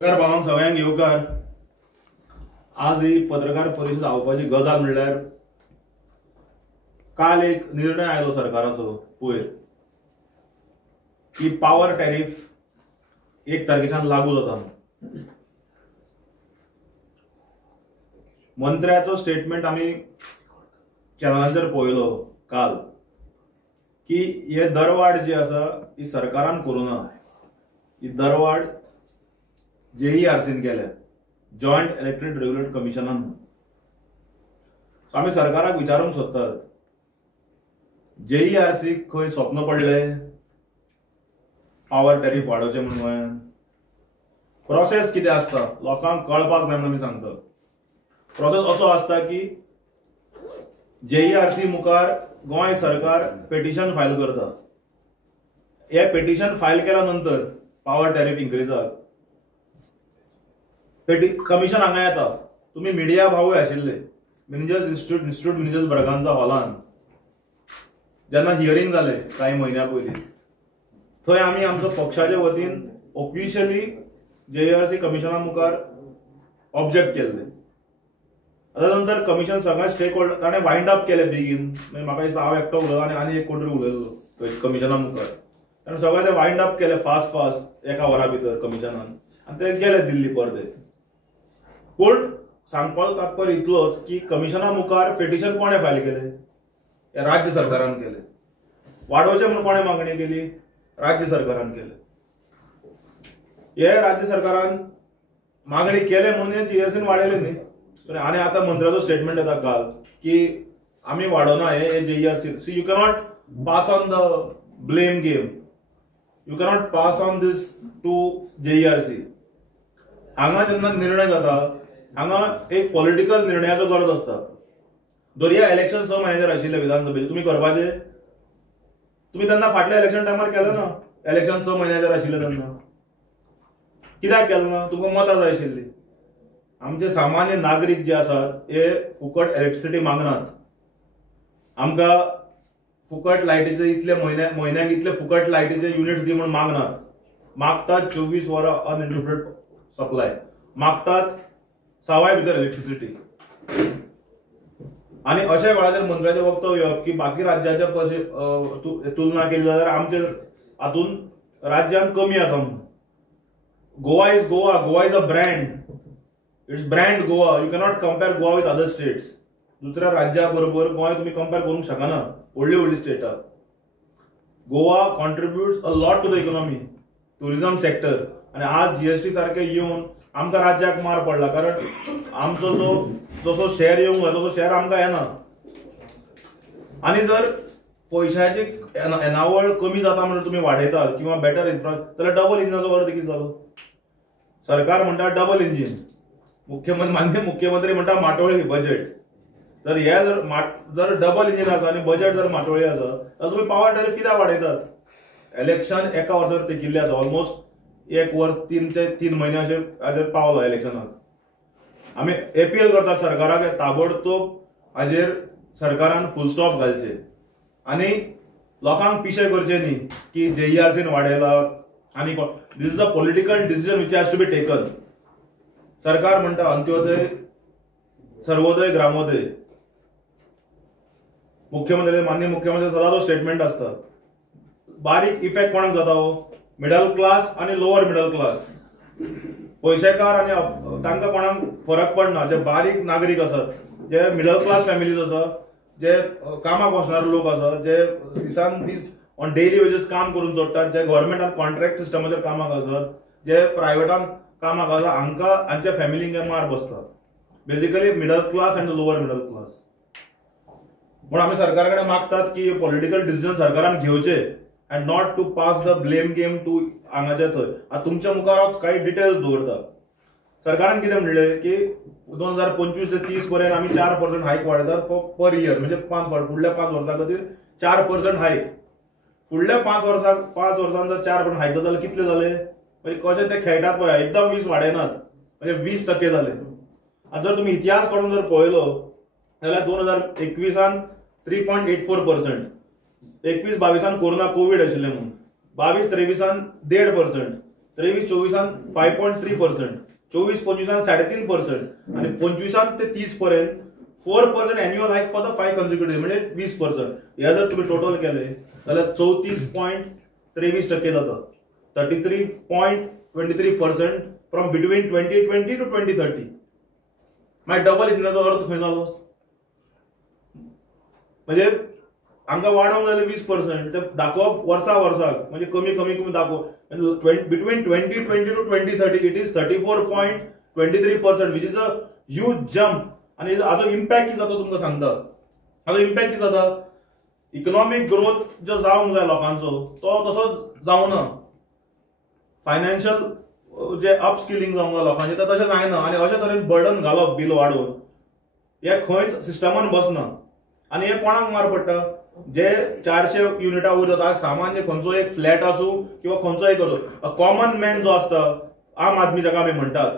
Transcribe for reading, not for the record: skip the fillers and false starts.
पत्रकार भावांक सगळ्यांक येवकार। आज ही पत्रकार परिषद आयोवपाची गजाल म्हणल्यार काल एक निर्णय आयलो सरकाराचो पयर की पावर टॅरिफ 1 तारखेच्यान लागू जाता। मंत्र्याचो स्टेटमेंट आमी चॅनलांचेर पळयलो काल की हे दरवाड जी आसा ही सरकारान करूना। ही दरवाड JERCन केल्या, जॉइंट इलेक्ट्रिक रेग्युलेटरी कमिशनान। आमी सरकाराक विचारूंक सोदतात JERC खंय स्वप्न पडले पावर टॅरिफ वाडोवचे म्हणून गोंयांत? प्रोसेस कितें आसता लोकांक कळपाक जाय म्हणून आमी सांगता। प्रोसेस असो आसता की JERC मुखार गोंय सरकार पेटिशन फायल करता। हे पेटिशन फायल केल्या नंतर पावर टॅरिफ इन्क्रीजाक कमिशन हांगा येता। तुम्ही मिडिया भावूय आशिल्ले मिनिजर्स इन्स्टिट्यूट मिनिजर्स ब्रगांचा हॉलान जेन्ना हियरिंग जाले काही महिन्या पयलीं, थंय आमी आमचो पक्षाच्या वतीन ऑफिशियली JERC कमिशना मुखार ऑब्जेक्ट केल्ले। ताच्या नंतर कमिशन सगळ्या स्टेक होल्डर ताणें वायंड अप केले बेगीन। म्हाका दिसता हांव एकटो उलयलो आनी एक कोण तरी उलयलो कमिशना मुखार। ताणें सगळे ते वायंड अप केले फास्ट एका वरा भितर कमिशनान आनी ते गेले दिल्ली परते। पण सांगपाचो तात्पर्य इतलोच की कमिशना मुखार पेटिशन कोणे फायल केले? राज्य सरकारान केले। वाडोवचे म्हणून कोणे मागणी केली? राज्य सरकारान केले। हे राज्य सरकारान मागणी केले म्हणून JERCन वाडयले न्ही। आनी आता मंत्र्याचो स्टेटमेंट येता काल की आमी वाडोवना हे JERC। So you cannot pass on the blame game, you cannot pass on this to JERC। हांगा जेन्ना निर्णय जाता हांगा एक पॉलिटिकल निर्णयाचो गरज आसता। दर्या इलेक्शन 6 म्हयने आशिल्ले विधानसभेचे, तुम्ही करपाचे? तुम्ही त्यांना फाटल्या इलेक्शन टायमार केलं ना? इलेक्शन 6 म्हयने आशिल्ले तेन्ना कित्याक केलं ना? तुमकां मतां जाय आशिल्ली। आमचे सामान्य नागरीक जे आसात हे फुकट इलेक्ट्रिसिटी मागनात। आमकां फुकट लायटीचे इतले म्हयन्याक इतले फुकट लायटीचे युनिट्स दी म्हणून मागनात। मागतात 24 वरां अनइंटरप्टेड सप्लाय, मागतात सवाय भितर इलेक्ट्रिसिटी। आणि अशा वेळाचेर मंत्र्याचे वक्तव्य की बाकी राज्याच्या तुलना केली जाल्यार आमचे हातून राज्यान कमी आसा म्हणून। Goa is Goa, Goa is a brand, it's brand Goa. You cannot compare Goa with other states. दुसऱ्या राज्या बरोबर गोंय तुम्ही कंपेअर करूंक शकना। व्हडली व्हडली स्टेटां। Goa contributes a lot to the economy, tourism sector. आणि आज GST सारखे येऊन आमकां राज्याक मार पडला, कारण आमचो जो जसो शेअर येवंक जाय तसो शेअर आमकां येना। आणि जर पैशाची येणावळ कमी जाता म्हणून तुम्ही वाडयतात किंवा बेटर इन्फ्रास्ट्रक्चर, जाल्यार डबल इंजिनाचो अर्थ कितें जालो? सरकार म्हणटा डबल इंजिन, माननीय मुख्यमंत्री म्हणटा माटोळी बजेट। जर हे जर डबल इंजिन आसा आणि बजेट जर माटोळी आसा जाल्यार तुम्ही पावर टॅरिफ कित्याक वाडयतात? इलेक्शन एका वर्सार तेकिल्ले आसा, ऑलमोस्ट 1 वर्स 3 ते 3 महिने अशें पावलो इलेक्शनाक। आमी अपील करतात सरकाराक ताबडतोब हाजेर सरकारान फुल स्टॉप घालचे आणि लोकांक पिशे करचे न्ही की JERCन वाडयला। आणि this is a political decision which has to be taken. सरकार म्हणटा अंत्योदय, सर्वोदय, ग्रामोदय। माननीय मुख्यमंत्री सदांचो स्टेटमेंट आसता। बारीक इफेक्ट कोणाक जाता हो? मिडल क्लास आणि लोअर मिडल क्लास। पैसेकार आणि तांकां कोणाक फरक पडना। जे बारीक नागरीक आसात, जे मिडल क्लास फॅमिलीज आसात, जे कामाक वचणारे लोक आसात, जे दिसान दीस ऑन डेली वेजीस काम करून जोडटात, जे गव्हर्नमेंटान कॉन्ट्रॅक्ट सिस्टमाचेर कामाक आसात, जे प्रायव्हेटान कामाक आसात, हांकां हांच्या फॅमिलींक मार बसता। Basically middle class and lower middle class. पण आमी सरकारा कडेन मागतात की पॉलिटिकल डिसिजन सरकारान घेवचे and not to pass the blame game to हांगाच्या थंय। आता तुमच्या मुखार हांव काही डिटेल्स दवरता। सरकारान कितें म्हणलें की 2025 ते 30 पर्यंत आमी 4% हायक वाडयतात पर इयर, म्हणजे 5 वर्स, फुडल्या 5 वर्सां खातीर 4% हायक। फुडल्या 5 वर्सांत जर 4% हायक जाल्यार कितले जाले? म्हणजे कशें ते खेळटात पळय, एकदम 20 वाडयनात, म्हणजे 20% जाले। आतां जर तुम्ही इतिहास काडून जर पळयलो जाल्यार 2021 3.84%, 21-22 कोरोना कोविड आशिल्ले म्हणून, 22-23 1.5%, 23-24 5.3%, 24-25 3.5%, आणि 25 ते 30 पर्यंत 4% अॅन्युअल हाईक फॉर द 5 कन्सिक्युटिव्ह, म्हणजे 20%. या जर तुम्ही टोटल केले जाल्यार 34.23% जाता. 33.23% फ्रॉम बिटवीन 2020 to 2030. मागीर डबल इंजिनाचो अर्थ खंय जालो? म्हणजे हांगा वाडोवंक जाय 20%, ते दाखोवप वर्साक म्हणजे कमी दाखोवप. Between 2020 to 2030 it is 34.23%, which is a huge jump. आणि हाजो इम्पॅक्ट कितें जाता तुमकां सांगता. हाजो इम्पॅक्ट कितें जाता? इकॉनॉमिक ग्रोथ जो जावंक जाय लोकांचो तो तसोच जावना. फायनान्शियल जे अपस्किलिंग जावंक जाय लोकांचें ते तशें जायना. आनी अशे तरेन बर्डन घालप बील वाडोवन हे खंयच सिस्टमान बसना. आनी हे कोणाक मार पडटा? जे 400 युनिटा वयर जाता. सामान्य खंयचो एक फ्लॅट आसूं किंवा खंयचोय करूं, कॉमन मॅन जो आसता, आम आदमी जाका आमी म्हणटात,